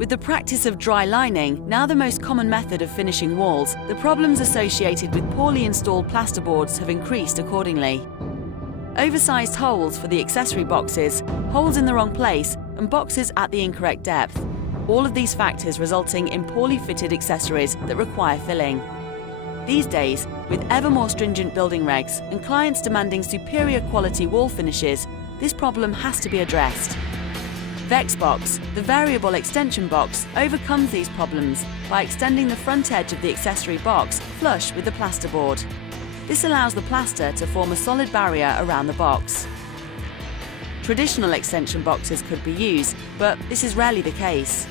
With the practice of dry lining now the most common method of finishing walls, the problems associated with poorly installed plasterboards have increased accordingly. Oversized holes for the accessory boxes, holes in the wrong place, and boxes at the incorrect depth. All of these factors resulting in poorly fitted accessories that require filling. These days, with ever more stringent building regs and clients demanding superior quality wall finishes, this problem has to be addressed. Vex Box, the variable extension box, overcomes these problems by extending the front edge of the accessory box flush with the plasterboard. This allows the plaster to form a solid barrier around the box. Traditional extension boxes could be used, but this is rarely the case.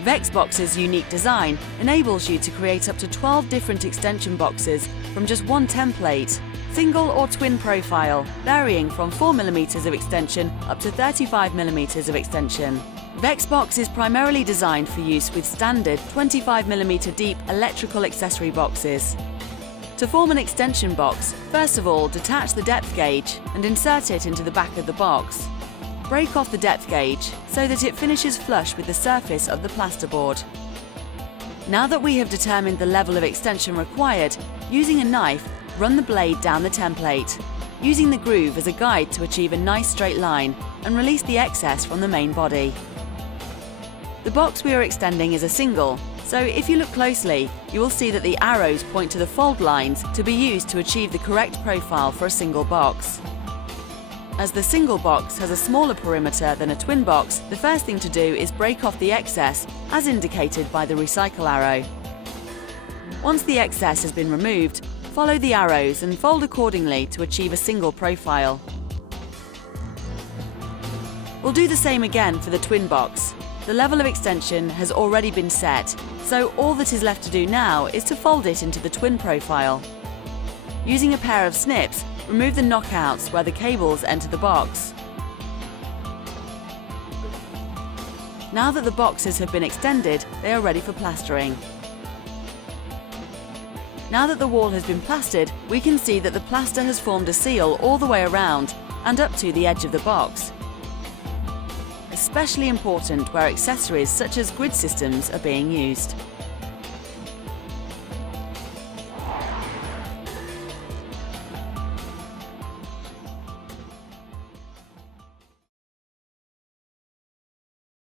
Vex Box's unique design enables you to create up to 12 different extension boxes from just one template, single or twin profile, varying from 4mm of extension up to 35mm of extension. Vex Box is primarily designed for use with standard 25mm deep electrical accessory boxes. To form an extension box, first of all detach the depth gauge and insert it into the back of the box. Break off the depth gauge so that it finishes flush with the surface of the plasterboard. Now that we have determined the level of extension required, using a knife, run the blade down the template, using the groove as a guide to achieve a nice straight line and release the excess from the main body. The box we are extending is a single, so if you look closely, you will see that the arrows point to the fold lines to be used to achieve the correct profile for a single box. As the single box has a smaller perimeter than a twin box, the first thing to do is break off the excess, as indicated by the recycle arrow. Once the excess has been removed, follow the arrows and fold accordingly to achieve a single profile. We'll do the same again for the twin box. The level of extension has already been set, so all that is left to do now is to fold it into the twin profile. Using a pair of snips, remove the knockouts where the cables enter the box. Now that the boxes have been extended, they are ready for plastering. Now that the wall has been plastered, we can see that the plaster has formed a seal all the way around and up to the edge of the box. Especially important where accessories such as grid systems are being used.